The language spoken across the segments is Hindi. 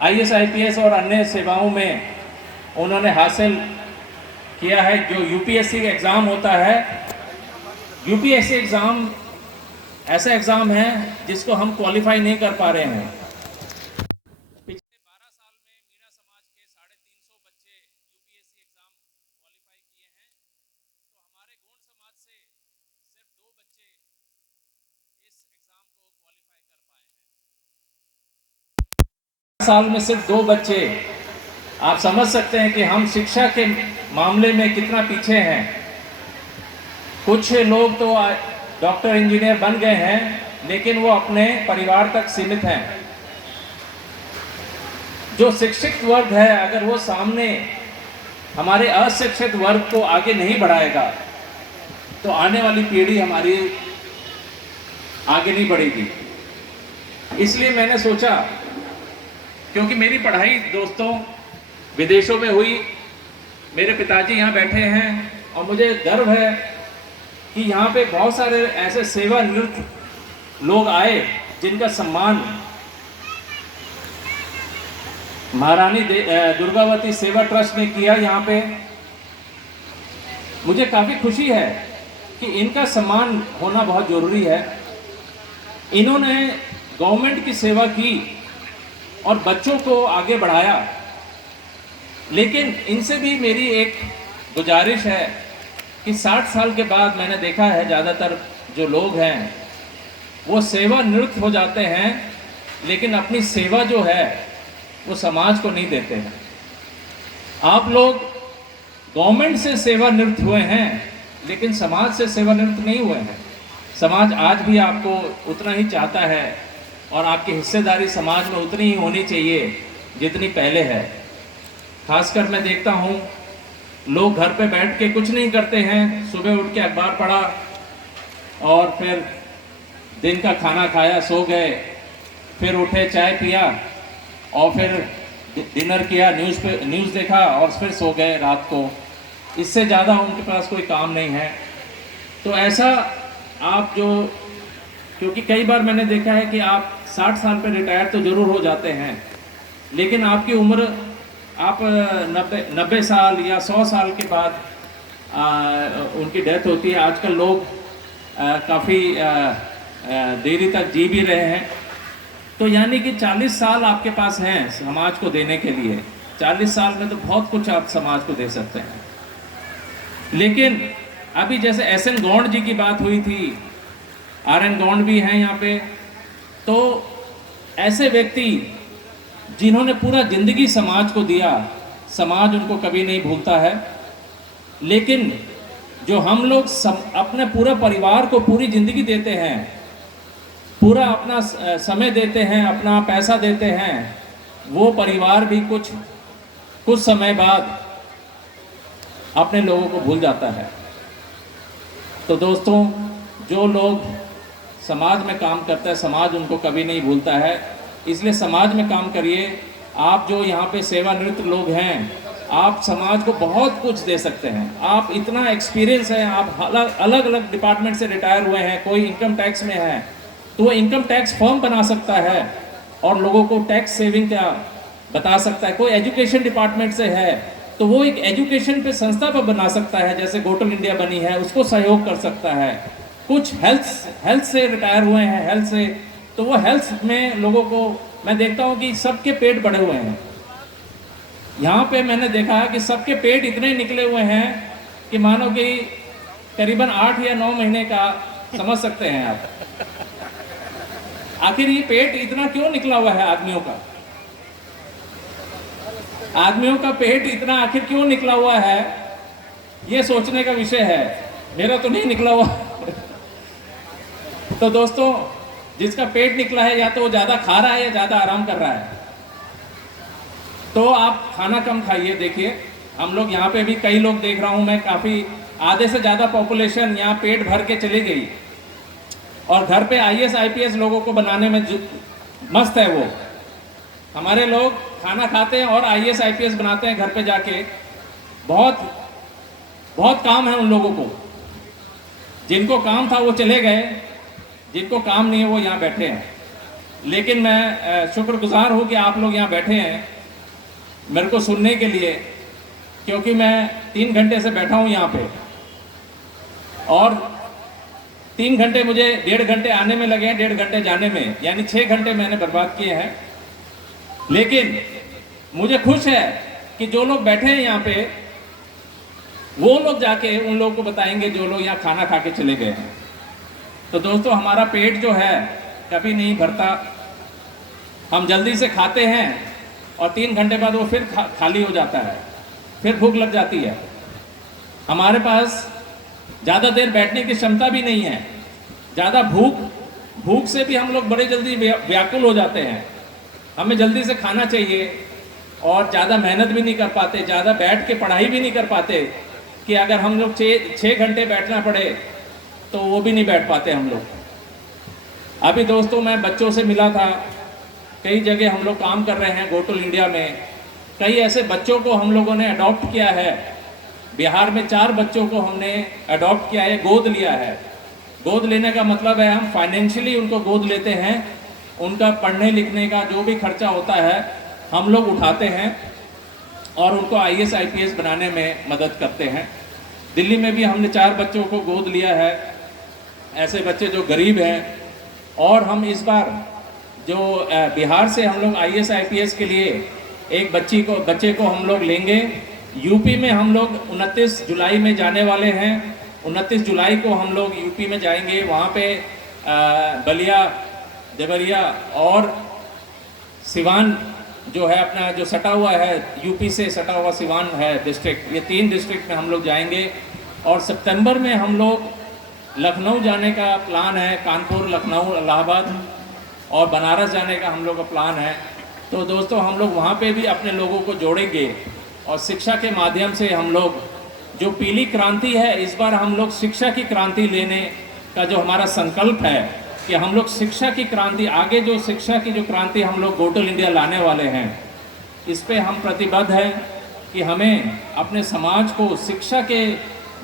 आईएएस आईपीएस और अन्य सेवाओं में उन्होंने हासिल किया है। जो यूपीएससी एग्ज़ाम होता है, यूपीएससी एग्ज़ाम ऐसा एग्ज़ाम है जिसको हम क्वालिफाई नहीं कर पा रहे हैं। पिछले 12 साल में मीणा समाज के 350 बच्चे यूपीएससी एग्ज़ाम क्वालिफाई किए हैं, तो हमारे गोंड समाज से सिर्फ 2 बच्चे इस एग्ज़ाम को क्वालिफाई कर पाए हैं। साल में सिर्फ 2 बच्चे, आप समझ सकते हैं कि हम शिक्षा के मामले में कितना पीछे हैं। कुछ लोग तो डॉक्टर इंजीनियर बन गए हैं, लेकिन वो अपने परिवार तक सीमित हैं। जो शिक्षित वर्ग है, अगर वो सामने हमारे अशिक्षित वर्ग को आगे नहीं बढ़ाएगा तो आने वाली पीढ़ी हमारी आगे नहीं बढ़ेगी। इसलिए मैंने सोचा, क्योंकि मेरी पढ़ाई दोस्तों विदेशों में हुई, मेरे पिताजी यहाँ बैठे हैं और मुझे गर्व है कि यहाँ पे बहुत सारे ऐसे सेवानिवृत्त लोग आए जिनका सम्मान महारानी दुर्गावती सेवा ट्रस्ट ने किया। यहाँ पे मुझे काफ़ी खुशी है कि इनका सम्मान होना बहुत ज़रूरी है। इन्होंने गवर्नमेंट की सेवा की और बच्चों को आगे बढ़ाया, लेकिन इनसे भी मेरी एक गुजारिश है कि 60 साल के बाद मैंने देखा है ज़्यादातर जो लोग हैं वो सेवानिवृत्त हो जाते हैं, लेकिन अपनी सेवा जो है वो समाज को नहीं देते हैं। आप लोग गवर्नमेंट से सेवानिवृत्त हुए हैं, लेकिन समाज से सेवानिवृत्त नहीं हुए हैं। समाज आज भी आपको उतना ही चाहता है और आपकी हिस्सेदारी समाज में उतनी ही होनी चाहिए जितनी पहले है। खासकर मैं देखता हूँ लोग घर पे बैठ के कुछ नहीं करते हैं, सुबह उठ के अखबार पढ़ा और फिर दिन का खाना खाया, सो गए, फिर उठे, चाय पिया और फिर डिनर किया, न्यूज़ देखा और फिर सो गए रात को। इससे ज़्यादा उनके पास कोई काम नहीं है। तो ऐसा आप जो, क्योंकि कई बार मैंने देखा है कि आप 60 साल पे रिटायर तो ज़रूर हो जाते हैं, लेकिन आपकी उम्र आप 90 साल या 100 साल के बाद उनकी डेथ होती है। आजकल लोग काफ़ी देरी तक जी भी रहे हैं। तो यानी कि 40 साल आपके पास हैं समाज को देने के लिए। 40 साल में तो बहुत कुछ आप समाज को दे सकते हैं। लेकिन अभी जैसे एस.एन. गौंड जी की बात हुई थी, आर.एन. गौंड भी हैं यहाँ पे, तो ऐसे व्यक्ति जिन्होंने पूरा जिंदगी समाज को दिया, समाज उनको कभी नहीं भूलता है। लेकिन जो हम लोग अपने पूरा परिवार को पूरी जिंदगी देते हैं, पूरा अपना समय देते हैं, अपना पैसा देते हैं, वो परिवार भी कुछ समय बाद अपने लोगों को भूल जाता है। तो दोस्तों, जो लोग समाज में काम करता है, समाज उनको कभी नहीं भूलता है। इसलिए समाज में काम करिए। आप जो यहाँ पे सेवानिवृत्त लोग हैं, आप समाज को बहुत कुछ दे सकते हैं। आप इतना एक्सपीरियंस है, आप अलग अलग डिपार्टमेंट से रिटायर हुए हैं। कोई इनकम टैक्स में है तो वो इनकम टैक्स फॉर्म बना सकता है और लोगों को टैक्स सेविंग का बता सकता है। कोई एजुकेशन डिपार्टमेंट से है तो वो एक एजुकेशन पे संस्था पर बना सकता है, जैसे गोटल इंडिया बनी है, उसको सहयोग कर सकता है। कुछ हेल्थ से रिटायर हुए हैं, हेल्थ से, तो वो हेल्थ में लोगों को मैं देखता हूँ कि सबके पेट बढ़े हुए हैं। यहाँ पे मैंने देखा है कि सबके पेट इतने निकले हुए हैं कि मानो कि करीबन 8 या 9 महीने का, समझ सकते हैं आप। आखिर ये पेट इतना क्यों निकला हुआ है आदमियों का? आदमियों का पेट इतना आखिर क्यों निकला हुआ है, ये सोचने का विषय है। मेरा तो नहीं निकला हुआ। तो दोस्तों, जिसका पेट निकला है, या तो वो ज़्यादा खा रहा है या ज़्यादा आराम कर रहा है। तो आप खाना कम खाइए। देखिए, हम लोग यहाँ पे भी कई लोग देख रहा हूँ मैं, काफ़ी आधे से ज़्यादा पॉपुलेशन यहाँ पेट भर के चली गई और घर पे आईएएस आईपीएस लोगों को बनाने में मस्त है वो। हमारे लोग खाना खाते हैं और आईएएस आईपीएस बनाते हैं घर पे जाके। बहुत बहुत काम है उन लोगों को। जिनको काम था वो चले गए, जिनको काम नहीं है वो यहाँ बैठे हैं। लेकिन मैं शुक्रगुजार हूँ कि आप लोग यहाँ बैठे हैं मेरे को सुनने के लिए, क्योंकि मैं 3 घंटे से बैठा हूँ यहाँ पे और 3 घंटे मुझे 1.5 घंटे आने में लगे हैं, 1.5 घंटे जाने में, यानी 6 घंटे मैंने बर्बाद किए हैं। लेकिन मुझे खुश है कि जो लोग बैठे हैं यहाँ पे वो लोग जाके उन लोगों को बताएंगे जो लोग यहाँ खाना खा के चले गए हैं। तो दोस्तों, हमारा पेट जो है कभी नहीं भरता, हम जल्दी से खाते हैं और 3 घंटे बाद वो फिर खाली हो जाता है, फिर भूख लग जाती है। हमारे पास ज़्यादा देर बैठने की क्षमता भी नहीं है, ज़्यादा भूख से भी हम लोग बड़े जल्दी व्याकुल हो जाते हैं। हमें जल्दी से खाना चाहिए और ज़्यादा मेहनत भी नहीं कर पाते, ज़्यादा बैठ के पढ़ाई भी नहीं कर पाते कि अगर हम लोग 6 घंटे बैठना पड़े तो वो भी नहीं बैठ पाते हम लोग। अभी दोस्तों मैं बच्चों से मिला था, कई जगह हम लोग काम कर रहे हैं गोटुल इंडिया में, कई ऐसे बच्चों को हम लोगों ने अडॉप्ट किया है। बिहार में 4 बच्चों को हमने अडॉप्ट किया है, गोद लिया है। गोद लेने का मतलब है हम फाइनेंशियली उनको गोद लेते हैं, उनका पढ़ने लिखने का जो भी खर्चा होता है हम लोग उठाते हैं और उनको IAS IPS बनाने में मदद करते हैं। दिल्ली में भी हमने 4 बच्चों को गोद लिया है, ऐसे बच्चे जो गरीब हैं। और हम इस बार जो बिहार से हम लोग IAS IPS के लिए एक बच्चे को हम लोग लेंगे। यूपी में हम लोग 29 जुलाई में जाने वाले हैं। 29 जुलाई को हम लोग यूपी में जाएंगे, वहाँ पे बलिया, देवरिया और सिवान जो है अपना जो सटा हुआ है, यूपी से सटा हुआ सिवान है डिस्ट्रिक्ट, ये 3 डिस्ट्रिक्ट में हम लोग जाएंगे। और सितंबर में हम लोग लखनऊ जाने का प्लान है, कानपुर, लखनऊ, इलाहाबाद और बनारस जाने का हम लोग का प्लान है। तो दोस्तों, हम लोग वहाँ पे भी अपने लोगों को जोड़ेंगे और शिक्षा के माध्यम से हम लोग जो पीली क्रांति है, इस बार हम लोग शिक्षा की क्रांति लेने का जो हमारा संकल्प है कि हम लोग शिक्षा की क्रांति, आगे जो शिक्षा की जो क्रांति हम लोग गोटुल इंडिया लाने वाले हैं, इस पे हम प्रतिबद्ध हैं कि हमें अपने समाज को शिक्षा के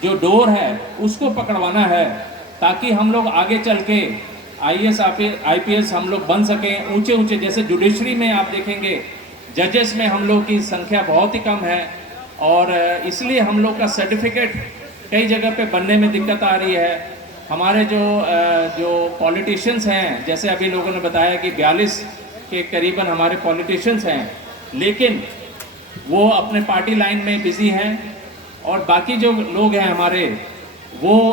जो डोर है उसको पकड़वाना है, ताकि हम लोग आगे चल के IAS IPS हम लोग बन सकें ऊंचे ऊंचे। जैसे जुडिशरी में आप देखेंगे जजेस में हम लोग की संख्या बहुत ही कम है और इसलिए हम लोग का सर्टिफिकेट कई जगह पे बनने में दिक्कत आ रही है। हमारे जो पॉलिटिशियंस हैं, जैसे अभी लोगों ने बताया कि 42 के करीबन हमारे पॉलिटिशियंस हैं, लेकिन वो अपने पार्टी लाइन में बिजी हैं और बाकी जो लोग हैं हमारे वो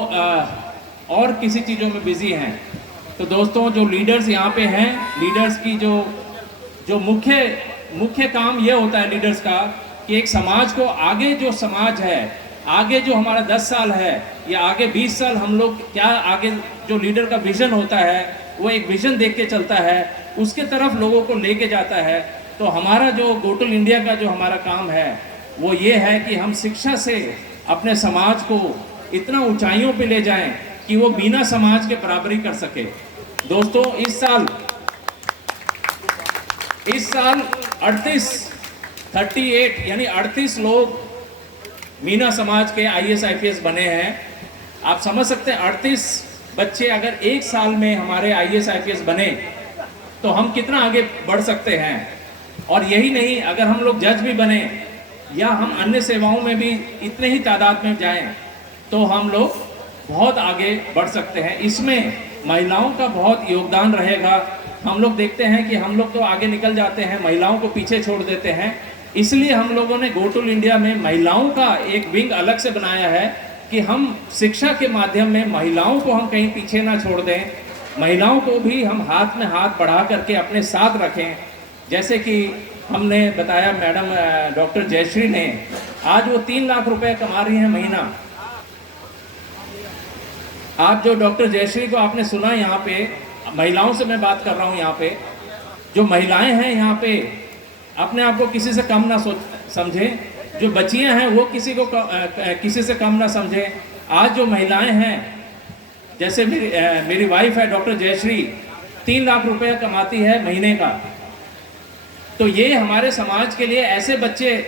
और किसी चीज़ों में बिजी हैं। तो दोस्तों, जो लीडर्स यहाँ पे हैं, लीडर्स की जो मुख्य काम ये होता है लीडर्स का कि एक समाज को आगे, जो समाज है आगे, जो हमारा 10 साल है या आगे 20 साल, हम लोग क्या आगे, जो लीडर का विजन होता है वो एक विजन देख के चलता है, उसके तरफ लोगों को लेके जाता है। तो हमारा जो गोटुल इंडिया का जो हमारा काम है वो ये है कि हम शिक्षा से अपने समाज को इतना ऊंचाइयों पे ले जाएं कि वो बिना समाज के बराबरी कर सके। दोस्तों, इस साल 38 यानी 38 लोग मीना समाज के IAS IPS बने हैं। आप समझ सकते हैं 38 बच्चे अगर एक साल में हमारे IAS IPS बने तो हम कितना आगे बढ़ सकते हैं। और यही नहीं, अगर हम लोग जज भी बने या हम अन्य सेवाओं में भी इतने ही तादाद में जाएं तो हम लोग बहुत आगे बढ़ सकते हैं। इसमें महिलाओं का बहुत योगदान रहेगा। हम लोग देखते हैं कि हम लोग तो आगे निकल जाते हैं, महिलाओं को पीछे छोड़ देते हैं। इसलिए हम लोगों ने गोटुल इंडिया में महिलाओं का एक विंग अलग से बनाया है कि हम शिक्षा के माध्यम में महिलाओं को हम कहीं पीछे ना छोड़ दें, महिलाओं को भी हम हाथ में हाथ बढ़ा करके अपने साथ रखें। जैसे कि हमने बताया, मैडम डॉक्टर जयश्री ने, आज वो 3 लाख रुपए कमा रही हैं महीना। आप जो डॉक्टर जयश्री को आपने सुना, यहाँ पे महिलाओं से मैं बात कर रहा हूँ, यहाँ पे जो महिलाएं हैं यहाँ पे अपने आप को किसी से कम ना समझें, जो बच्चियां हैं वो किसी से कम ना समझें। आज जो महिलाएं हैं, जैसे मेरी वाइफ है डॉक्टर जयश्री, 3 लाख रुपए कमाती है महीने का। तो ये हमारे समाज के लिए ऐसे बच्चे,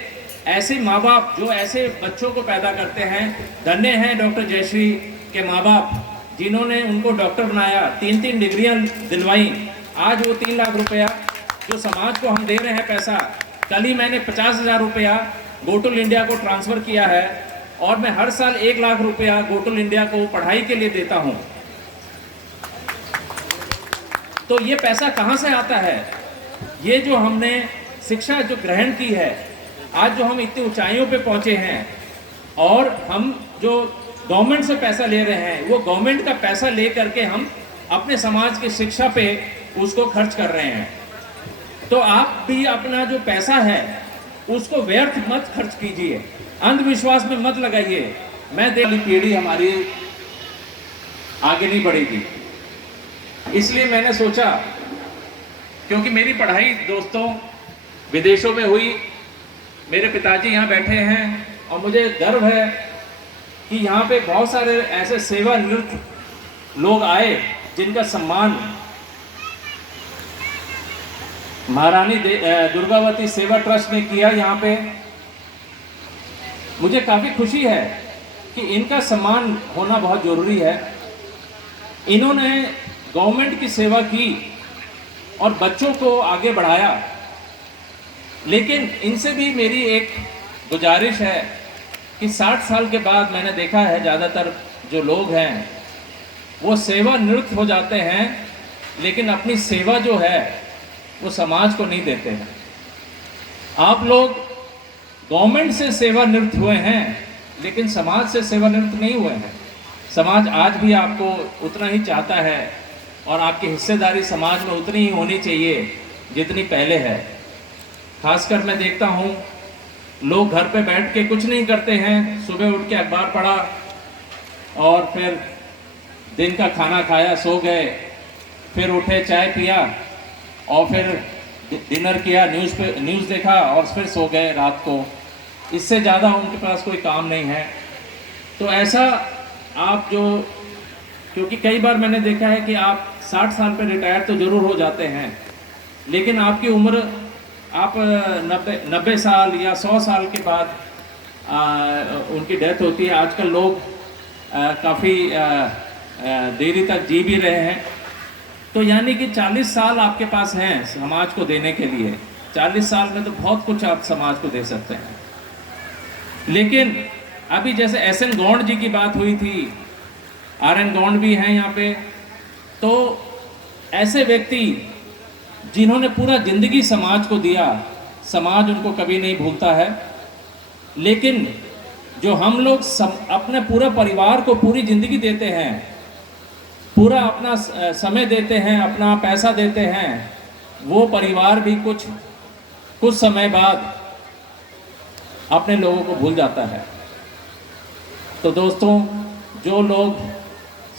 ऐसे माँ बाप जो ऐसे बच्चों को पैदा करते हैं, धन्य हैं डॉक्टर जयश्री के माँ बाप जिन्होंने उनको डॉक्टर बनाया, 3-3 डिग्रियां दिलवाई आज वो 3 लाख रुपया जो समाज को हम दे रहे हैं पैसा, कल ही मैंने 50,000 रुपया गोटुल इंडिया को ट्रांसफ़र किया है और मैं हर साल 1 लाख रुपया गोटुल इंडिया को पढ़ाई के लिए देता हूँ। तो ये पैसा कहाँ से आता है? ये जो हमने शिक्षा जो ग्रहण की है, आज जो हम इतनी ऊंचाइयों पे पहुँचे हैं और हम जो गवर्नमेंट से पैसा ले रहे हैं, वो गवर्नमेंट का पैसा ले करके हम अपने समाज की शिक्षा पे उसको खर्च कर रहे हैं। तो आप भी अपना जो पैसा है उसको व्यर्थ मत खर्च कीजिए, अंधविश्वास में मत लगाइए। मैं देखी पीढ़ी हमारी आगे नहीं बढ़ेगी, इसलिए मैंने सोचा, क्योंकि मेरी पढ़ाई दोस्तों विदेशों में हुई, मेरे पिताजी यहाँ बैठे हैं और मुझे गर्व है कि यहाँ पे बहुत सारे ऐसे सेवानिवृत्त लोग आए जिनका सम्मान महारानी दुर्गावती सेवा ट्रस्ट ने किया। यहाँ पे मुझे काफ़ी खुशी है कि इनका सम्मान होना बहुत ज़रूरी है। इन्होंने गवर्नमेंट की सेवा की और बच्चों को आगे बढ़ाया, लेकिन इनसे भी मेरी एक गुजारिश है कि 60 साल के बाद मैंने देखा है ज़्यादातर जो लोग हैं वो सेवानिवृत्त हो जाते हैं, लेकिन अपनी सेवा जो है वो समाज को नहीं देते हैं। आप लोग गवर्नमेंट से सेवानिवृत्त हुए हैं, लेकिन समाज से सेवानिवृत्त नहीं हुए हैं। समाज आज भी आपको उतना ही चाहता है और आपकी हिस्सेदारी समाज में उतनी ही होनी चाहिए जितनी पहले है। खासकर मैं देखता हूँ लोग घर पे बैठ के कुछ नहीं करते हैं, सुबह उठ के अखबार पढ़ा और फिर दिन का खाना खाया, सो गए, फिर उठे, चाय पिया और फिर डिनर किया, न्यूज़ देखा और फिर सो गए रात को। इससे ज़्यादा उनके पास कोई काम नहीं है। तो ऐसा आप जो, क्योंकि कई बार मैंने देखा है कि आप 60 साल पे रिटायर तो ज़रूर हो जाते हैं, लेकिन आपकी उम्र आप 90 साल या 100 साल के बाद उनकी डेथ होती है। आजकल लोग काफ़ी देरी तक जी भी रहे हैं। तो यानी कि 40 साल आपके पास हैं समाज को देने के लिए। 40 साल में तो बहुत कुछ आप समाज को दे सकते हैं। लेकिन अभी जैसे एस.एन. गौंड जी की बात हुई थी, आर.एन. गौंड भी हैं यहाँ पे, तो ऐसे व्यक्ति जिन्होंने पूरा जिंदगी समाज को दिया, समाज उनको कभी नहीं भूलता है। लेकिन जो हम लोग अपने पूरा परिवार को पूरी जिंदगी देते हैं, पूरा अपना समय देते हैं, अपना पैसा देते हैं, वो परिवार भी कुछ समय बाद अपने लोगों को भूल जाता है। तो दोस्तों, जो लोग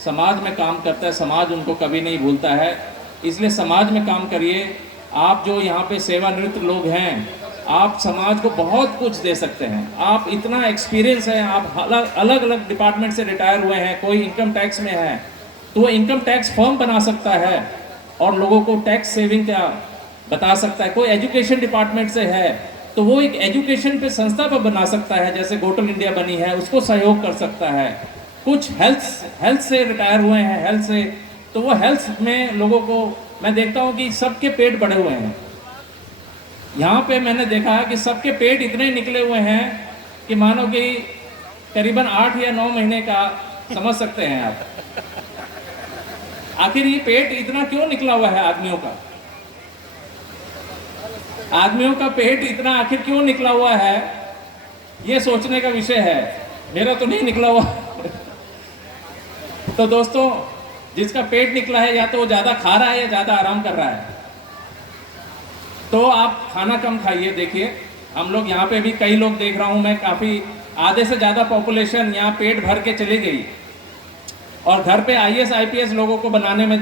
समाज में काम करते हैं, समाज उनको कभी नहीं भूलता है। इसलिए समाज में काम करिए। आप जो यहाँ पे सेवानिवृत्त लोग हैं, आप समाज को बहुत कुछ दे सकते हैं। आप इतना एक्सपीरियंस है, आप अलग अलग डिपार्टमेंट से रिटायर हुए हैं, कोई इनकम टैक्स में है तो वो इनकम टैक्स फॉर्म बना सकता है और लोगों को टैक्स सेविंग का बता सकता है। कोई एजुकेशन डिपार्टमेंट से है तो वो एक एजुकेशन पे संस्था पर बना सकता है, जैसे गोटुल इंडिया बनी है, उसको सहयोग कर सकता है। कुछ हेल्थ से रिटायर हुए हैं, हेल्थ से, तो वो हेल्थ में लोगों को मैं देखता हूँ कि सबके पेट बढ़े हुए हैं। यहाँ पे मैंने देखा है कि सबके पेट इतने निकले हुए हैं कि मानो कि करीबन 8 या 9 महीने का, समझ सकते हैं आप। आखिर ये पेट इतना क्यों निकला हुआ है आदमियों का? आदमियों का पेट इतना आखिर क्यों निकला हुआ है, ये सोचने का विषय है। मेरा तो नहीं निकला हुआ। तो दोस्तों, जिसका पेट निकला है, या तो वो ज़्यादा खा रहा है या ज़्यादा आराम कर रहा है। तो आप खाना कम खाइए। देखिए, हम लोग यहाँ पे भी कई लोग देख रहा हूँ मैं, काफ़ी आधे से ज़्यादा पॉपुलेशन यहाँ पेट भर के चली गई और घर पे IAS IPS लोगों को बनाने में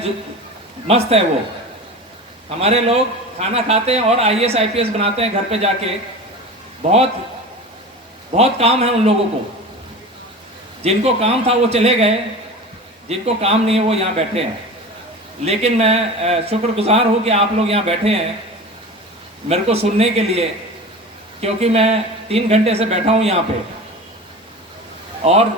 मस्त है वो। हमारे लोग खाना खाते हैं और IAS IPS बनाते हैं घर पे जाके। बहुत बहुत काम है उन लोगों को। जिनको काम था वो चले गए, जिनको काम नहीं है वो यहाँ बैठे हैं। लेकिन मैं शुक्रगुजार हूँ कि आप लोग यहाँ बैठे हैं मेरे को सुनने के लिए, क्योंकि मैं 3 घंटे से बैठा हूँ यहाँ पे और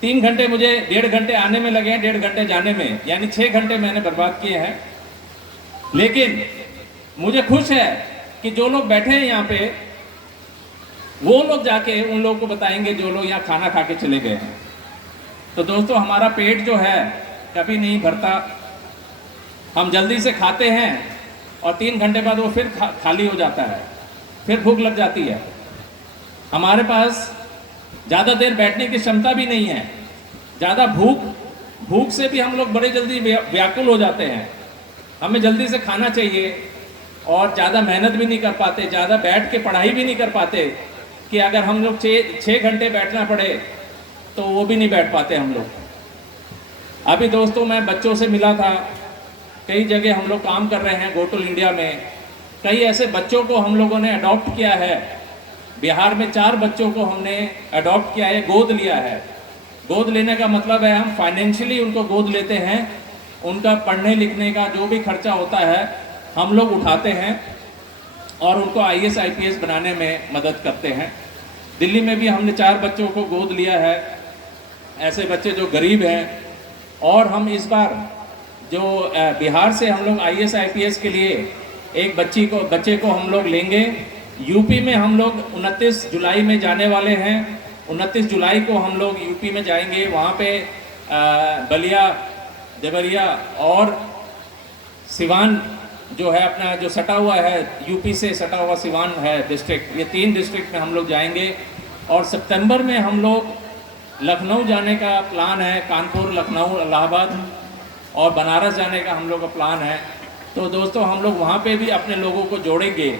3 घंटे मुझे 1.5 घंटे आने में लगे हैं, 1.5 घंटे जाने में, यानी 6 घंटे मैंने बर्बाद किए हैं। लेकिन मुझे खुश है कि जो लोग बैठे हैं यहाँ पे, वो लोग जाके उन लोगों को बताएंगे जो लोग यहाँ खाना खा के चले गए हैं। तो दोस्तों, हमारा पेट जो है कभी नहीं भरता। हम जल्दी से खाते हैं और 3 घंटे बाद वो फिर खाली हो जाता है, फिर भूख लग जाती है। हमारे पास ज़्यादा देर बैठने की क्षमता भी नहीं है। ज़्यादा भूख से भी हम लोग बड़े जल्दी व्याकुल हो जाते हैं। हमें जल्दी से खाना चाहिए और ज़्यादा मेहनत भी नहीं कर पाते, ज़्यादा बैठ के पढ़ाई भी नहीं कर पाते कि अगर हम लोग 6 घंटे बैठना पड़े तो वो भी नहीं बैठ पाते हम लोग। अभी दोस्तों, मैं बच्चों से मिला था, कई जगह हम लोग काम कर रहे हैं गोटुल इंडिया में। कई ऐसे बच्चों को हम लोगों ने अडॉप्ट किया है। बिहार में 4 बच्चों को हमने अडॉप्ट किया है, गोद लिया है। गोद लेने का मतलब है हम फाइनेंशियली उनको गोद लेते हैं, उनका पढ़ने लिखने का जो भी खर्चा होता है हम लोग उठाते हैं और उनको IAS IPS बनाने में मदद करते हैं। दिल्ली में भी हमने 4 बच्चों को गोद लिया है, ऐसे बच्चे जो गरीब हैं। और हम इस बार जो बिहार से हम लोग IAS IPS के लिए एक बच्चे को हम लोग लेंगे। यूपी में हम लोग 29 जुलाई में जाने वाले हैं। 29 जुलाई को हम लोग यूपी में जाएंगे। वहाँ पे बलिया, देवरिया और सिवान जो है अपना जो सटा हुआ है, यूपी से सटा हुआ सिवान है डिस्ट्रिक्ट, ये 3 डिस्ट्रिक्ट में हम लोग जाएंगे। और सितंबर में हम लोग लखनऊ जाने का प्लान है, कानपुर, लखनऊ, इलाहाबाद और बनारस जाने का हम लोग का प्लान है। तो दोस्तों, हम लोग वहाँ पे भी अपने लोगों को जोड़ेंगे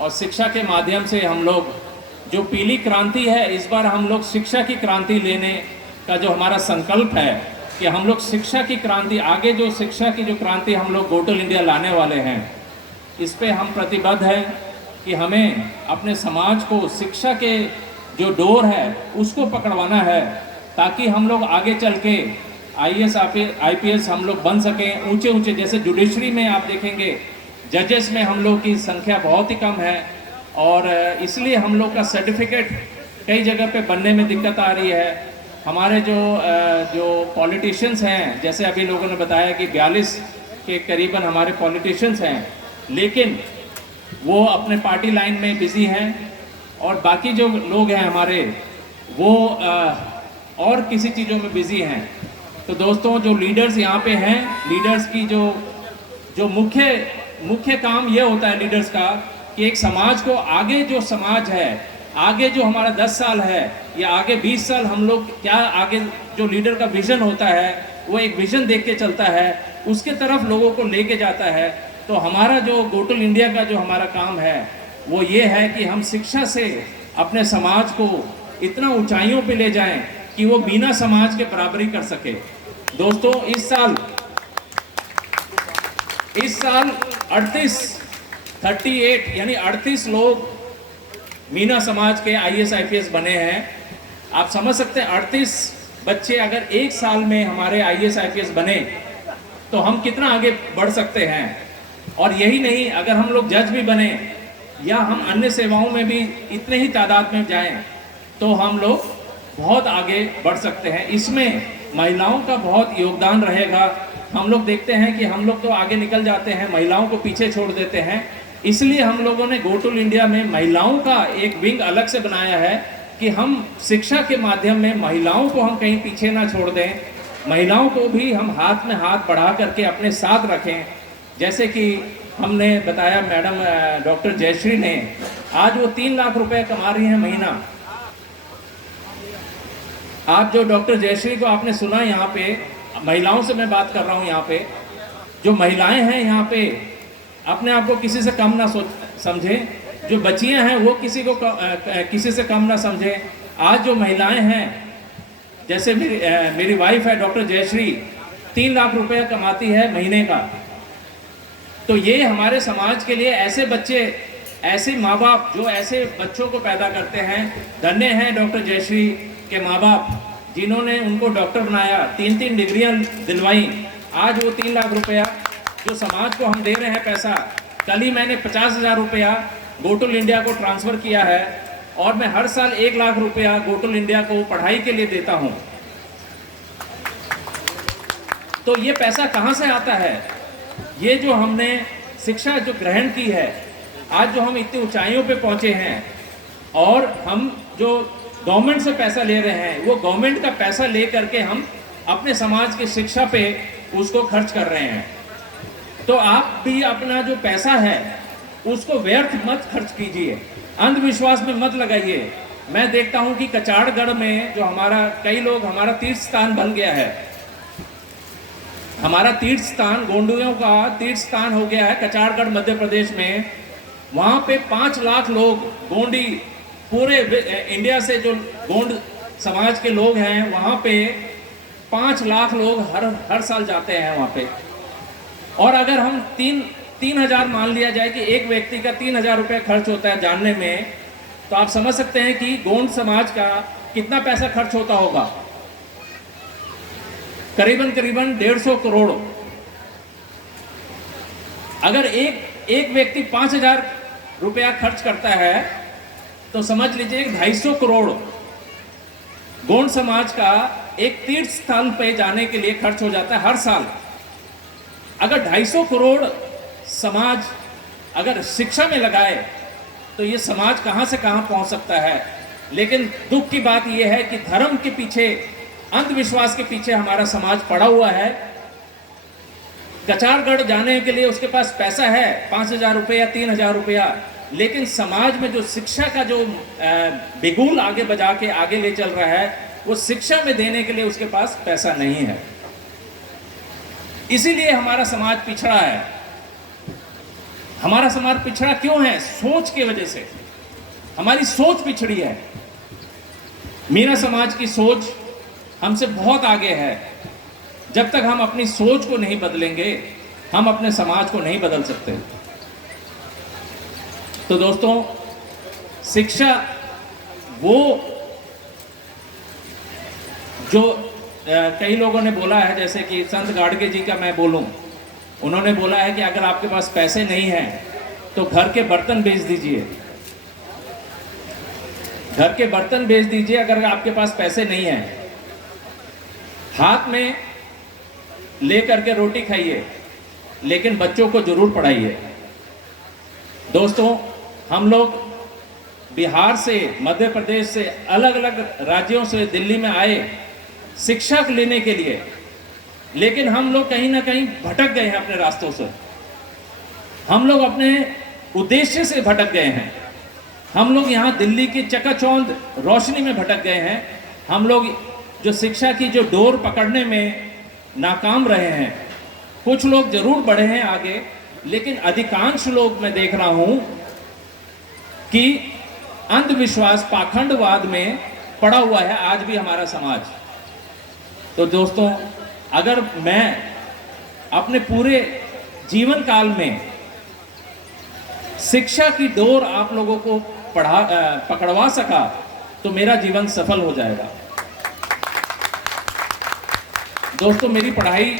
और शिक्षा के माध्यम से हम लोग जो पीली क्रांति है, इस बार हम लोग शिक्षा की क्रांति लेने का जो हमारा संकल्प है कि हम लोग शिक्षा की क्रांति, आगे जो शिक्षा की जो क्रांति हम लोग गोटुल इंडिया लाने वाले हैं, इस पे हम प्रतिबद्ध हैं कि हमें अपने समाज को शिक्षा के जो डोर है उसको पकड़वाना है, ताकि हम लोग आगे चल के IAS IPS हम लोग बन सकें ऊंचे ऊंचे। जैसे जुडिशरी में आप देखेंगे जजेस में हम लोग की संख्या बहुत ही कम है और इसलिए हम लोग का सर्टिफिकेट कई जगह पे बनने में दिक्कत आ रही है। हमारे जो पॉलिटिशियंस हैं, जैसे अभी लोगों ने बताया कि 42 के करीबन हमारे पॉलिटिशियंस हैं, लेकिन वो अपने पार्टी लाइन में बिजी हैं और बाकी जो लोग हैं हमारे वो और किसी चीज़ों में बिजी हैं। तो दोस्तों, जो लीडर्स यहाँ पे हैं, लीडर्स की जो मुख्य काम ये होता है लीडर्स का कि एक समाज को आगे, जो समाज है आगे, जो हमारा 10 साल है या आगे 20 साल, हम लोग क्या आगे, जो लीडर का विजन होता है वो एक विजन देख के चलता है, उसके तरफ लोगों को लेके जाता है। तो हमारा जो गोटुल इंडिया का जो हमारा काम है वो ये है कि हम शिक्षा से अपने समाज को इतना ऊंचाइयों पे ले जाएं कि वो बिना समाज के बराबरी कर सके। दोस्तों, इस साल 38 यानी 38 लोग मीना समाज के IAS IPS बने हैं। आप समझ सकते हैं 38 बच्चे अगर एक साल में हमारे IAS IPS बने तो हम कितना आगे बढ़ सकते हैं। और यही नहीं, अगर हम लोग जज भी बने या हम अन्य सेवाओं में भी इतने ही तादाद में जाएं तो हम लोग बहुत आगे बढ़ सकते हैं। इसमें महिलाओं का बहुत योगदान रहेगा। हम लोग देखते हैं कि हम लोग तो आगे निकल जाते हैं, महिलाओं को पीछे छोड़ देते हैं। इसलिए हम लोगों ने गोटुल इंडिया में महिलाओं का एक विंग अलग से बनाया है कि हम शिक्षा के माध्यम में महिलाओं को हम कहीं पीछे ना छोड़ दें, महिलाओं को भी हम हाथ में हाथ बढ़ा करके अपने साथ रखें। जैसे कि हमने बताया, मैडम डॉक्टर जयश्री ने, आज वो 3 लाख रुपए कमा रही हैं महीना। आप जो डॉक्टर जयश्री को आपने सुना, यहाँ पे महिलाओं से मैं बात कर रहा हूँ। यहाँ पे जो महिलाएं हैं, यहाँ पे अपने आप को किसी से कम ना समझें, जो बच्चियां हैं वो किसी से कम ना समझें। आज जो महिलाएं हैं, जैसे मेरी वाइफ है डॉक्टर जयश्री, 3 लाख रुपए कमाती है महीने का। तो ये हमारे समाज के लिए ऐसे बच्चे, ऐसे माँ बाप जो ऐसे बच्चों को पैदा करते हैं, धन्य हैं डॉक्टर जयश्री के माँ बाप, जिन्होंने उनको डॉक्टर बनाया, 3-3 डिग्रियां दिलवाई। आज वो 3 लाख रुपया जो समाज को हम दे रहे हैं पैसा, कल ही मैंने 50,000 रुपया गोटुल इंडिया को ट्रांसफ़र किया है और मैं हर साल 1 लाख रुपया गोटुल इंडिया को पढ़ाई के लिए देता हूँ। तो ये पैसा कहाँ से आता है? ये जो हमने शिक्षा जो ग्रहण की है, आज जो हम इतनी ऊंचाइयों पे पहुंचे हैं, और हम जो गवर्नमेंट से पैसा ले रहे हैं, वो गवर्नमेंट का पैसा ले करके हम अपने समाज की शिक्षा पे उसको खर्च कर रहे हैं। तो आप भी अपना जो पैसा है उसको व्यर्थ मत खर्च कीजिए, अंधविश्वास में मत लगाइए। मैं देखता हूं कि कचाड़गढ़ में जो कई लोग हमारा तीर्थ स्थान बन गया है, हमारा तीर्थ स्थान, गोंडुओं का तीर्थ स्थान हो गया है कचाड़गढ़ मध्य प्रदेश में। वहां पे 5 लाख लोग गोंडी, पूरे इंडिया से जो गोंड समाज के लोग हैं, वहां पे 5 लाख लोग हर साल जाते हैं वहां पे। और अगर हम 3,000 मान लिया जाए कि एक व्यक्ति का 3,000 रुपये खर्च होता है जानने में, तो आप समझ सकते हैं कि गोंड समाज का कितना पैसा खर्च होता होगा। करीबन 150 करोड़। अगर एक व्यक्ति 5,000 रुपया खर्च करता है तो समझ लीजिए 250 करोड़ गोंड समाज का एक तीर्थ स्थान पे जाने के लिए खर्च हो जाता है हर साल। अगर 250 करोड़ समाज अगर शिक्षा में लगाए तो ये समाज कहां से कहां पहुंच सकता है। लेकिन दुख की बात यह है कि धर्म के पीछे, अंधविश्वास के पीछे हमारा समाज पड़ा हुआ है। कचाड़गढ़ जाने के लिए उसके पास पैसा है 5,000 रुपये या 3,000 रुपया, लेकिन समाज में जो शिक्षा का जो बिगुल आगे बजा के आगे ले चल रहा है, वो शिक्षा में देने के लिए उसके पास पैसा नहीं है। इसीलिए हमारा समाज पिछड़ा है। हमारा समाज पिछड़ा क्यों है? सोच की वजह से। हमारी सोच पिछड़ी है। मीणा समाज की सोच हमसे बहुत आगे है। जब तक हम अपनी सोच को नहीं बदलेंगे, हम अपने समाज को नहीं बदल सकते। तो दोस्तों, शिक्षा वो जो कई लोगों ने बोला है, जैसे कि संत गाडगे जी का मैं बोलूं, उन्होंने बोला है कि अगर आपके पास पैसे नहीं हैं तो घर के बर्तन बेच दीजिए। घर के बर्तन बेच दीजिए अगर आपके पास पैसे नहीं हैं। हाथ में ले करके रोटी खाइए, लेकिन बच्चों को जरूर पढ़ाइए। दोस्तों, हम लोग बिहार से, मध्य प्रदेश से, अलग अलग राज्यों से दिल्ली में आए शिक्षा लेने के लिए, लेकिन हम लोग कहीं ना कहीं भटक गए हैं अपने रास्तों से। हम लोग अपने उद्देश्य से भटक गए हैं। हम लोग यहाँ दिल्ली की चकाचौंध रोशनी में भटक गए हैं। हम लोग जो शिक्षा की जो डोर पकड़ने में नाकाम रहे हैं। कुछ लोग जरूर बढ़े हैं आगे, लेकिन अधिकांश लोग मैं देख रहा हूं कि अंधविश्वास, पाखंडवाद में पड़ा हुआ है आज भी हमारा समाज। तो दोस्तों, अगर मैं अपने पूरे जीवन काल में शिक्षा की डोर आप लोगों को पकड़वा सका तो मेरा जीवन सफल हो जाएगा। दोस्तों, मेरी पढ़ाई,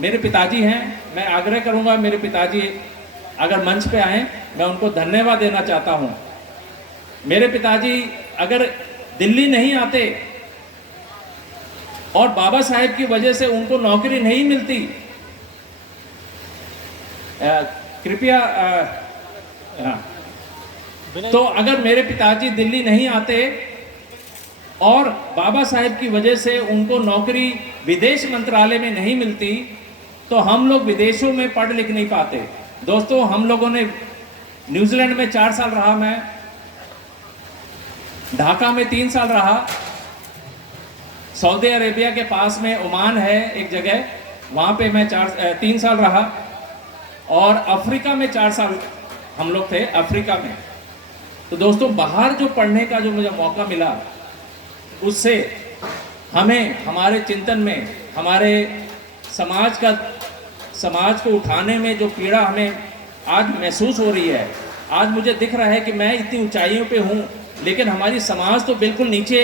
मेरे पिताजी हैं, मैं आग्रह करूंगा मेरे पिताजी अगर मंच पे आए, मैं उनको धन्यवाद देना चाहता हूं। मेरे पिताजी अगर दिल्ली नहीं आते और बाबा साहेब की वजह से उनको नौकरी नहीं मिलती, कृपया तो अगर मेरे पिताजी दिल्ली नहीं आते और बाबा साहेब की वजह से उनको नौकरी विदेश मंत्रालय में नहीं मिलती, तो हम लोग विदेशों में पढ़ लिख नहीं पाते। दोस्तों, हम लोगों ने न्यूजीलैंड में 4 साल रहा, मैं ढाका में 3 साल रहा, सऊदी अरेबिया के पास में ओमान है एक जगह, वहाँ पे मैं 3 साल रहा, और अफ्रीका में 4 साल हम लोग थे, अफ्रीका में। तो दोस्तों, बाहर जो पढ़ने का जो मुझे मौका मिला, उससे हमें हमारे चिंतन में, हमारे समाज को उठाने में जो पीड़ा हमें आज महसूस हो रही है, आज मुझे दिख रहा है कि मैं इतनी ऊंचाइयों पे हूँ, लेकिन हमारी समाज तो बिल्कुल नीचे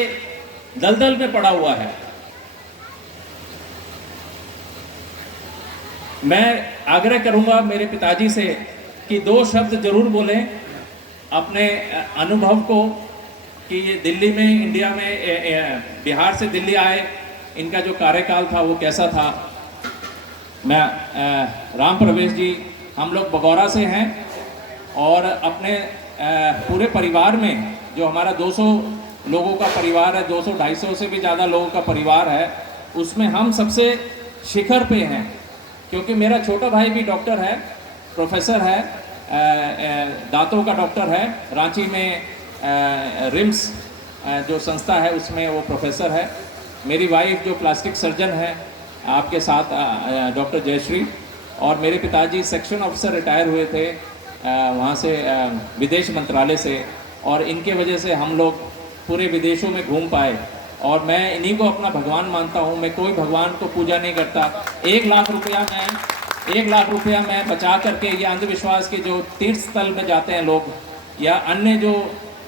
दलदल में पड़ा हुआ है। मैं आग्रह करूंगा मेरे पिताजी से कि 2 शब्द जरूर बोलें अपने अनुभव को, कि ये दिल्ली में, इंडिया में, बिहार से दिल्ली आए, इनका जो कार्यकाल था वो कैसा था। मैं राम प्रवेश जी हम लोग बगौरा से हैं और अपने पूरे परिवार में जो हमारा 200 लोगों का परिवार है, 200-250 से भी ज़्यादा लोगों का परिवार है, उसमें हम सबसे शिखर पे हैं। क्योंकि मेरा छोटा भाई भी डॉक्टर है, प्रोफेसर है, दांतों का डॉक्टर है, रांची में रिम्स जो संस्था है उसमें वो प्रोफेसर है। मेरी वाइफ जो प्लास्टिक सर्जन है आपके साथ, डॉक्टर जयश्री, और मेरे पिताजी सेक्शन ऑफिसर रिटायर हुए थे वहाँ से विदेश मंत्रालय से, और इनके वजह से हम लोग पूरे विदेशों में घूम पाए। और मैं इन्हीं को अपना भगवान मानता हूँ। मैं कोई भगवान को पूजा नहीं करता। 1 लाख रुपया मैं बचा करके, ये अंधविश्वास के जो तीर्थ स्थल में जाते हैं लोग, या अन्य जो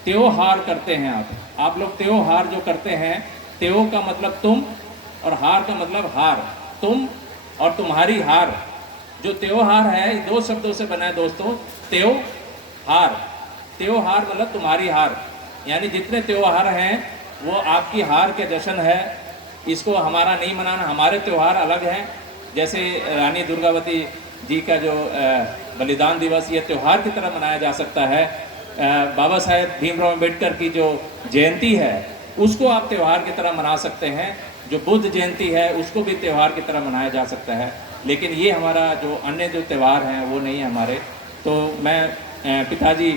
त्योहार करते हैं, आप लोग त्योहार जो करते हैं, त्यों का मतलब तुम और हार का मतलब हार, तुम और तुम्हारी हार। जो त्योहार है 2 शब्दों से बना है दोस्तों, त्योहार। त्योहार मतलब तुम्हारी हार, यानी जितने त्योहार हैं वो आपकी हार के जश्न है। इसको हमारा नहीं मनाना, हमारे त्योहार अलग हैं। जैसे रानी दुर्गावती जी का जो बलिदान दिवस, ये त्यौहार की तरह मनाया जा सकता है। बाबा साहेब भीमराव अम्बेडकर की जो जयंती है उसको आप त्यौहार की तरह मना सकते हैं। जो बुद्ध जयंती है उसको भी त्यौहार की तरह मनाया जा सकता है। लेकिन ये हमारा जो अन्य जो त्यौहार हैं वो नहीं है हमारे। तो मैं पिताजी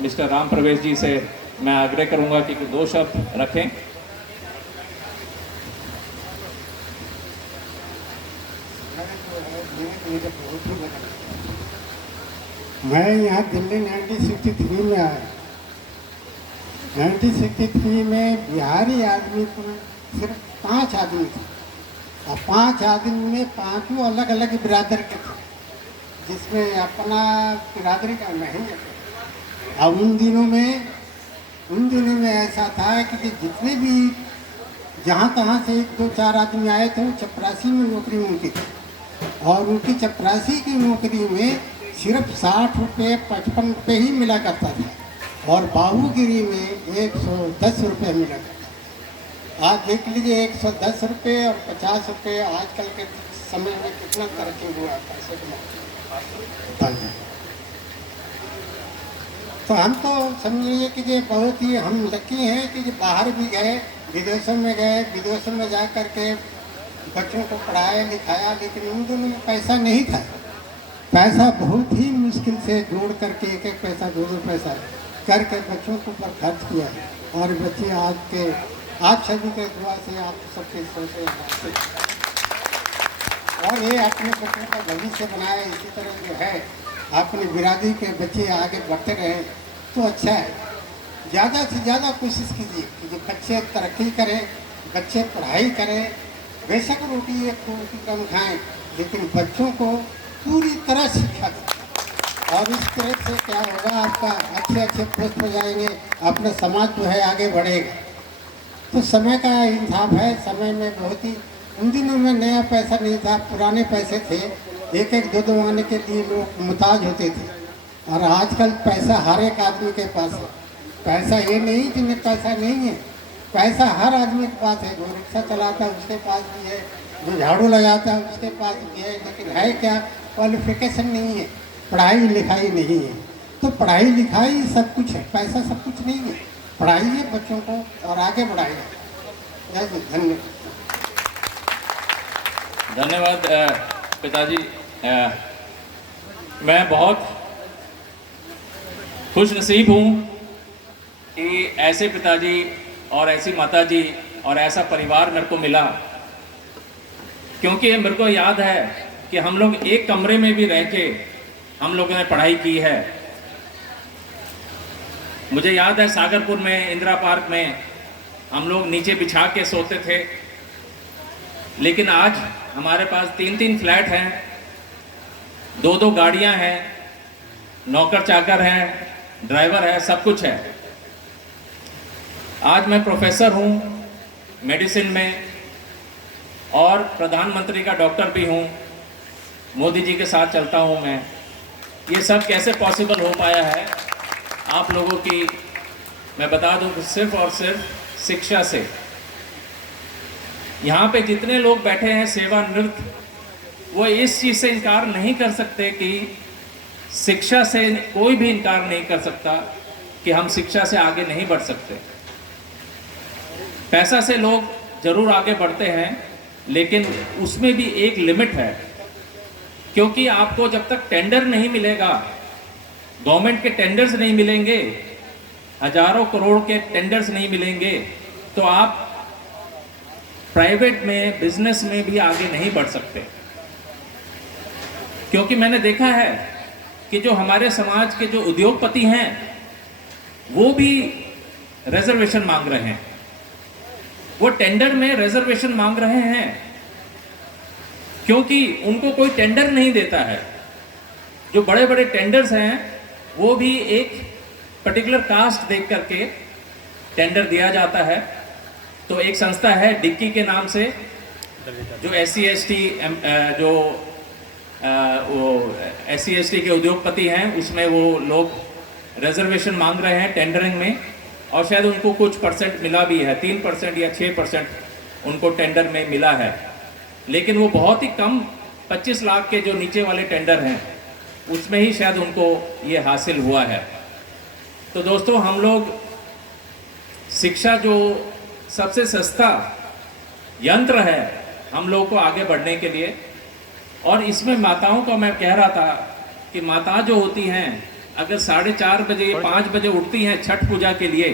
मिस्टर राम प्रवेश जी से मैं आग्रह करूंगा कि 2 शब्द रखें। मैं यहाँ दिल्ली 1963 में आया। 1963 में बिहारी आदमी को सिर्फ 5 आदमी थे, और 5 आदमी में 5 अलग अलग बिरादर के थे, जिसमें अपना बिरादरी का नहीं है। अब उन दिनों में ऐसा था कि जितने भी जहाँ तहाँ से 1, 2, 4 आदमी आए थे, वो चपरासी में नौकरी उनकी थी, और उनकी चपरासी की नौकरी में सिर्फ 60 रुपये 55 रुपये ही मिला करता था, और बाबूगिरी में 110 रुपये मिला करता था। आज देख लीजिए 110 रुपये और 50 रुपये आजकल के समय में कितना तरक्की हुआ है पैसे कमाने। तो हम तो समझिए कि ये बहुत ही हम लकी हैं कि बाहर भी गए, विदेशों में जा कर के बच्चों को पढ़ाया लिखाया, लेकिन उन दोनों में पैसा नहीं था। पैसा बहुत ही मुश्किल से जोड़ करके 1-1 पैसा 2-2 पैसा करके बच्चों के ऊपर खर्च किया, और बच्चे आज सभी के दुआ से आप सबके सोचे और ये अपने बच्चों का भविष्य बनाए। इसी तरह जो है अपनी बिरादरी के बच्चे आगे बढ़ते रहें तो अच्छा है। ज़्यादा से ज़्यादा कोशिश कीजिए कि जो बच्चे तरक्की करें, बच्चे पढ़ाई करें। बेशक रोटी 1 रोटी कम खाएं, लेकिन बच्चों को पूरी तरह शिक्षा दें, और इस तरह से क्या होगा, आपका अच्छे पोस्ट पर जाएंगे, अपना समाज जो है आगे बढ़ेगा। तो समय का इंसाफ है। समय में बहुत ही उन दिनों में नया पैसा नहीं था, पुराने पैसे थे, 1-1 2-2 आने के लिए लोग मुहताज होते थे। और आजकल पैसा हर एक आदमी के पास है। पैसा ये नहीं जिन्हें पैसा नहीं है, पैसा हर आदमी के पास है। जो रिक्शा चलाता है उसके पास भी है, जो झाड़ू लगाता है उसके पास भी है, लेकिन है क्या, क्वालिफिकेशन नहीं है, पढ़ाई लिखाई नहीं है। तो पढ़ाई लिखाई सब कुछ है, पैसा सब कुछ नहीं है। पढ़ाइए बच्चों को और आगे बढ़ाइए। धन्यवाद। धन्यवाद पिताजी। मैं बहुत खुश नसीब हूँ कि ऐसे पिताजी और ऐसी माताजी और ऐसा परिवार मेरे को मिला, क्योंकि मेरे को याद है कि हम लोग एक कमरे में भी रह के हम लोगों ने पढ़ाई की है। मुझे याद है सागरपुर में इंदिरा पार्क में हम लोग नीचे बिछा के सोते थे, लेकिन आज हमारे पास 3-3 फ्लैट हैं, 2-2 गाड़ियां हैं, नौकर चाकर हैं, ड्राइवर है, सब कुछ है। आज मैं प्रोफेसर हूँ मेडिसिन में, और प्रधानमंत्री का डॉक्टर भी हूँ, मोदी जी के साथ चलता हूँ मैं। ये सब कैसे पॉसिबल हो पाया है आप लोगों की, मैं बता दूँ कि सिर्फ और सिर्फ शिक्षा से। यहाँ पे जितने लोग बैठे हैं सेवानिवृत्त, वो इस चीज़ से इनकार नहीं कर सकते कि शिक्षा से कोई भी इनकार नहीं कर सकता कि हम शिक्षा से आगे नहीं बढ़ सकते। पैसा से लोग जरूर आगे बढ़ते हैं, लेकिन उसमें भी एक लिमिट है, क्योंकि आपको जब तक टेंडर नहीं मिलेगा, गवर्नमेंट के टेंडर्स नहीं मिलेंगे, हजारों करोड़ के टेंडर्स नहीं मिलेंगे, तो आप प्राइवेट में, बिजनेस में भी आगे नहीं बढ़ सकते। क्योंकि मैंने देखा है कि जो हमारे समाज के जो उद्योगपति हैं वो भी रिजर्वेशन मांग रहे हैं, वो टेंडर में रिजर्वेशन मांग रहे हैं, क्योंकि उनको कोई टेंडर नहीं देता है। जो बड़े बड़े टेंडर्स हैं वो भी एक पर्टिकुलर कास्ट देख करके टेंडर दिया जाता है। तो एक संस्था है डिक्की के नाम से, जो SC ST जो वो SC ST के उद्योगपति हैं, उसमें वो लोग रिजर्वेशन मांग रहे हैं टेंडरिंग में, और शायद उनको कुछ परसेंट मिला भी है, 3% या 6% उनको टेंडर में मिला है। लेकिन वो बहुत ही कम 25 लाख के जो नीचे वाले टेंडर हैं उसमें ही शायद उनको ये हासिल हुआ है। तो दोस्तों, हम लोग शिक्षा जो सबसे सस्ता यंत्र है हम लोगों को आगे बढ़ने के लिए, और इसमें माताओं का मैं कह रहा था कि माता जो होती हैं अगर 4:30 बजे 5 बजे उठती हैं छठ पूजा के लिए,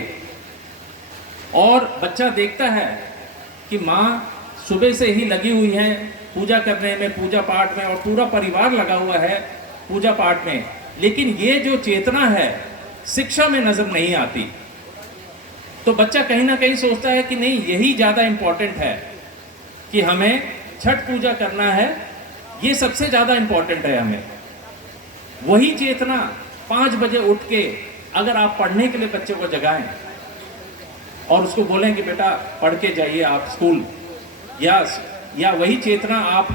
और बच्चा देखता है कि माँ सुबह से ही लगी हुई है पूजा करने में, पूजा पाठ में, और पूरा परिवार लगा हुआ है पूजा पाठ में, लेकिन ये जो चेतना है शिक्षा में नजर नहीं आती, तो बच्चा कहीं ना कहीं सोचता है कि नहीं, यही ज़्यादा इम्पोर्टेंट है कि हमें छठ पूजा करना है, ये सबसे ज़्यादा इम्पोर्टेंट है हमें। वही चेतना 5 बजे उठ के अगर आप पढ़ने के लिए बच्चे को जगाएं और उसको बोलें कि बेटा पढ़ के जाइए आप स्कूल, या वही चेतना आप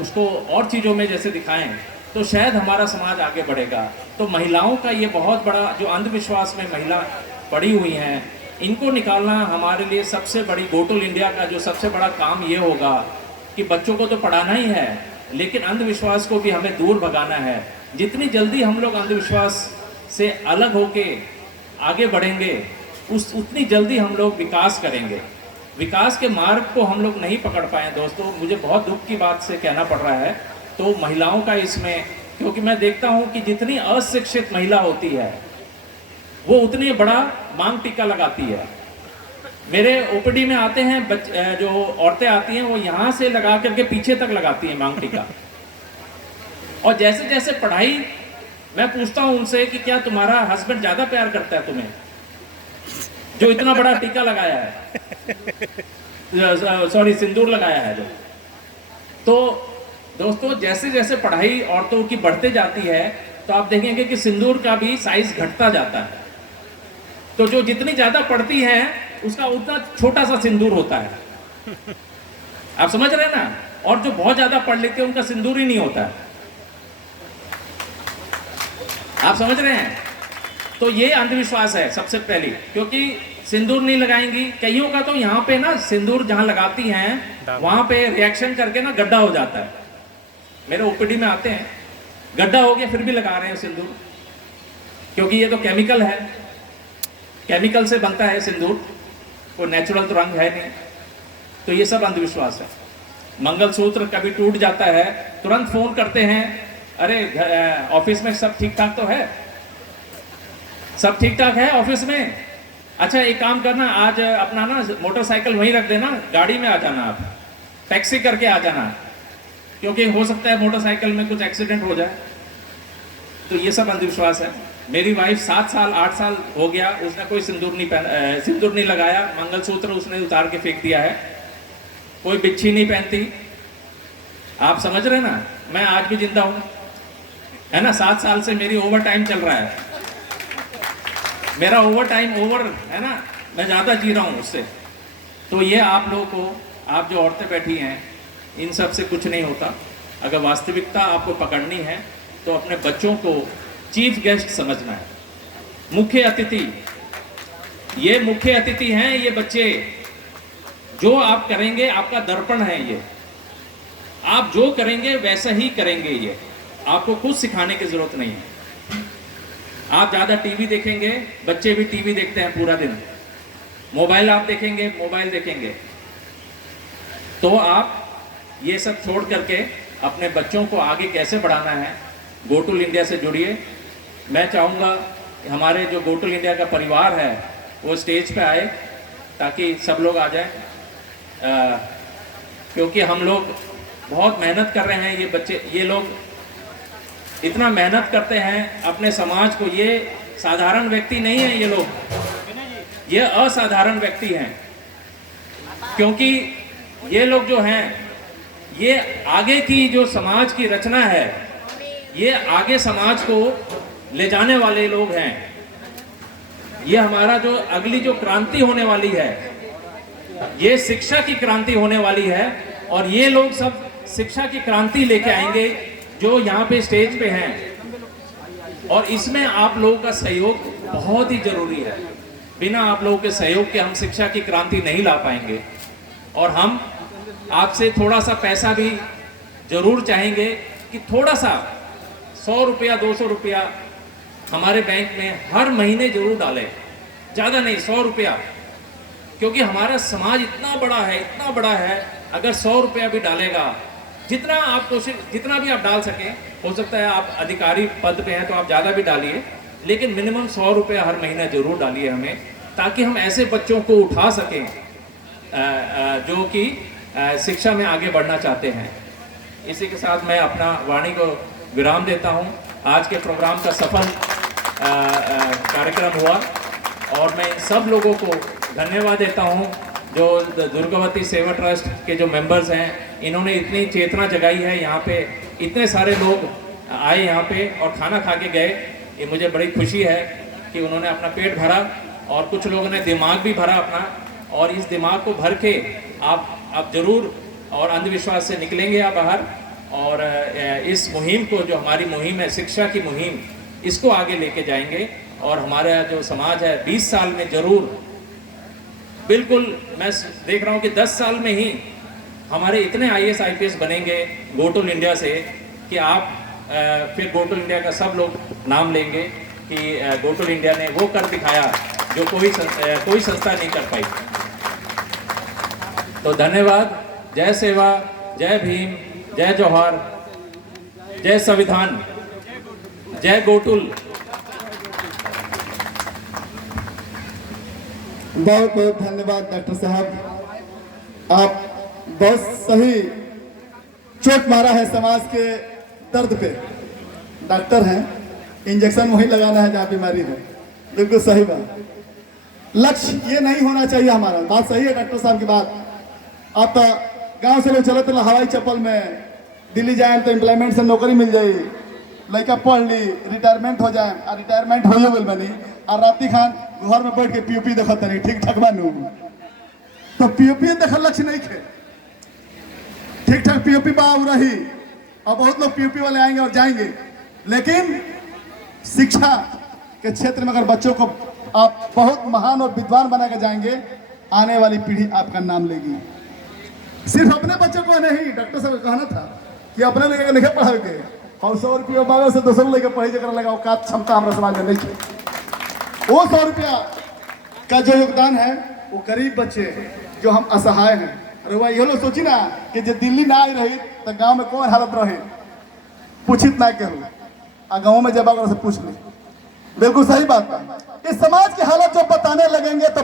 उसको और चीज़ों में जैसे दिखाएं, तो शायद हमारा समाज आगे बढ़ेगा। तो महिलाओं का ये बहुत बड़ा जो अंधविश्वास में महिला पड़ी हुई हैं, इनको निकालना हमारे लिए सबसे बड़ी गोटुल इंडिया का जो सबसे बड़ा काम ये होगा कि बच्चों को तो पढ़ाना ही है, लेकिन अंधविश्वास को भी हमें दूर भगाना है। जितनी जल्दी हम लोग अंधविश्वास से अलग होके आगे बढ़ेंगे, उतनी जल्दी हम लोग विकास करेंगे। विकास के मार्ग को हम लोग नहीं पकड़ पाए दोस्तों, मुझे बहुत दुख की बात से कहना पड़ रहा है। तो महिलाओं का इसमें, क्योंकि मैं देखता हूँ कि जितनी अशिक्षित महिला होती है वो उतनी बड़ा मांग टीका लगाती है। मेरे OPD में आते हैं जो औरतें आती हैं, वो यहाँ से लगा करके पीछे तक लगाती हैं मांग टीका। और जैसे जैसे पढ़ाई, मैं पूछता हूँ उनसे कि क्या तुम्हारा हस्बैंड ज़्यादा प्यार करता है तुम्हें, जो इतना बड़ा टीका लगाया है, सॉरी सिंदूर लगाया है जो। तो दोस्तों, जैसे जैसे पढ़ाई औरतों की बढ़ते जाती है, तो आप देखेंगे कि सिंदूर का भी साइज घटता जाता है। तो जो जितनी ज़्यादा पढ़ती हैं उसका उतना छोटा सा सिंदूर होता है, आप समझ रहे हैं ना। और जो बहुत ज़्यादा पढ़ लेते हैं उनका सिंदूर ही नहीं होता है, आप समझ रहे हैं। तो ये अंधविश्वास है सबसे पहली, क्योंकि सिंदूर नहीं लगाएंगी। कईयों का तो यहाँ पे ना सिंदूर जहाँ लगाती हैं वहाँ पे रिएक्शन करके ना गड्ढा हो जाता है। मेरे OPD में आते हैं, गड्ढा हो गया फिर भी लगा रहे हैं सिंदूर, क्योंकि ये तो केमिकल है, केमिकल से बनता है सिंदूर, कोई नेचुरल तो रंग है नहीं। तो ये सब अंधविश्वास है। मंगलसूत्र कभी टूट जाता है, तुरंत फोन करते हैं, अरे ऑफिस में सब ठीक ठाक तो है, सब ठीक ठाक है ऑफिस में। अच्छा एक काम करना, आज अपना ना मोटरसाइकिल वहीं रख देना, गाड़ी में आ जाना, आप टैक्सी करके आ जाना, क्योंकि हो सकता है मोटरसाइकिल में कुछ एक्सीडेंट हो जाए। तो ये सब अंधविश्वास है। मेरी वाइफ 7 साल 8 साल हो गया, उसने कोई सिंदूर नहीं लगाया, मंगलसूत्र उसने उतार के फेंक दिया है, कोई बिच्छी नहीं पहनती। आप समझ रहे ना, मैं आज भी जिंदा हूँ, है ना। 7 साल से मेरी ओवर टाइम चल रहा है, मेरा ओवर है ना, मैं ज़्यादा जी रहा हूँ उससे। तो ये आप लोगों को, आप जो औरतें बैठी हैं, इन सब से कुछ नहीं होता। अगर वास्तविकता आपको पकड़नी है तो अपने बच्चों को चीफ गेस्ट समझना है, मुख्य अतिथि। ये मुख्य अतिथि हैं ये बच्चे, जो आप करेंगे आपका दर्पण है ये। आप जो करेंगे वैसा ही करेंगे। ये आपको कुछ सिखाने की जरूरत नहीं है। आप ज़्यादा टीवी देखेंगे, बच्चे भी टीवी देखते हैं पूरा दिन। मोबाइल आप देखेंगे, मोबाइल देखेंगे। तो आप ये सब छोड़ करके अपने बच्चों को आगे कैसे बढ़ाना है, गोटुल इंडिया से जुड़िए। मैं चाहूँगा कि हमारे जो गोटुल इंडिया का परिवार है वो स्टेज पे आए ताकि सब लोग आ जाएं, क्योंकि हम लोग बहुत मेहनत कर रहे हैं। ये बच्चे, ये लोग इतना मेहनत करते हैं अपने समाज को। ये साधारण व्यक्ति नहीं है, ये लोग, ये असाधारण व्यक्ति हैं, क्योंकि ये लोग जो हैं ये आगे की जो समाज की रचना है, ये आगे समाज को ले जाने वाले लोग हैं। ये हमारा जो अगली जो क्रांति होने वाली है, ये शिक्षा की क्रांति होने वाली है, और ये लोग सब शिक्षा की क्रांति लेके आएंगे जो यहाँ पे स्टेज पे हैं। और इसमें आप लोगों का सहयोग बहुत ही जरूरी है। बिना आप लोगों के सहयोग के हम शिक्षा की क्रांति नहीं ला पाएंगे। और हम आपसे थोड़ा सा पैसा भी जरूर चाहेंगे कि थोड़ा सा 100 रुपया 200 रुपया हमारे बैंक में हर महीने जरूर डालें। ज़्यादा नहीं, 100 रुपया, क्योंकि हमारा समाज इतना बड़ा है, इतना बड़ा है। अगर 100 रुपया भी डालेगा, जितना आप कोशिश, जितना भी आप डाल सकें, हो सकता है आप अधिकारी पद पे हैं तो आप ज़्यादा भी डालिए, लेकिन मिनिमम 100 रुपया हर महीना जरूर डालिए हमें, ताकि हम ऐसे बच्चों को उठा सकें जो कि शिक्षा में आगे बढ़ना चाहते हैं। इसी के साथ मैं अपना वाणी को विराम देता हूं। आज के प्रोग्राम का सफल कार्यक्रम हुआ, और मैं इन सब लोगों को धन्यवाद देता हूं जो दुर्गावती सेवा ट्रस्ट के जो मेंबर्स हैं। इन्होंने इतनी चेतना जगाई है, यहाँ पे इतने सारे लोग आए यहाँ पे और खाना खा के गए। ये मुझे बड़ी खुशी है कि उन्होंने अपना पेट भरा, और कुछ लोगों ने दिमाग भी भरा अपना, और इस दिमाग को भर के आप जरूर और अंधविश्वास से निकलेंगे आप बाहर, और इस मुहिम को, जो हमारी मुहिम है शिक्षा की मुहिम, इसको आगे लेके जाएंगे। और हमारा जो समाज है 20 साल में जरूर, बिल्कुल मैं देख रहा हूँ कि 10 साल में ही हमारे इतने IAS IPS बनेंगे गोटुल इंडिया से कि आप फिर गोटुल इंडिया का सब लोग नाम लेंगे कि गोटुल इंडिया ने वो कर दिखाया जो कोई संस्था नहीं कर पाई। तो धन्यवाद। जय सेवा, जय भीम, जय जौहर, जय संविधान, जय गोटुल। बहुत बहुत धन्यवाद डॉक्टर साहब, आप बहुत सही चोट मारा है समाज के दर्द पे। डॉक्टर हैं, इंजेक्शन वहीं लगाना है जहाँ बीमारी है। बिल्कुल सही बात। लक्ष्य ये नहीं होना चाहिए हमारा। बात सही है डॉक्टर साहब की बात। आप तो गांव से लोग चलते रहे हवाई चप्पल में, दिल्ली जाए तो एम्प्लॉयमेंट से नौकरी मिल जाए, लड़का पढ़ ली, रिटायरमेंट हो जाए, और रिटायरमेंट हो गल बनी, और राती खान घर में बैठ के POP देखत नहीं, ठीक ठाक बनू। तो POP देखल लक्ष्य नहीं खे, ठीक ठाक POP बाबू रही। और बहुत लोग POP वाले आएंगे और जाएंगे, लेकिन शिक्षा के क्षेत्र में अगर बच्चों को आप बहुत महान और विद्वान बना के जाएंगे, आने वाली पीढ़ी आपका नाम लेगी। सिर्फ अपने बच्चों को नहीं, डॉक्टर साहब कहना था कि अपने लेके नहीं पढ़ाओ के, और 100 रुपया बाबा से 200 लेके पढ़ाई जगह लगा औकात क्षमता हमारे समाज में नहीं है। वो 100 रुपया का जो योगदान है वो गरीब बच्चे जो हम असहाय हैं। अरे वह ये लोग सोची ना कि जो दिल्ली ना आई रही तो गांव में कौन हालत रहे, पूछित ना करूँ, और गाँव में जब अगर से पूछ ली। बिल्कुल सही बात है। इस समाज की हालत जब बताने लगेंगे तो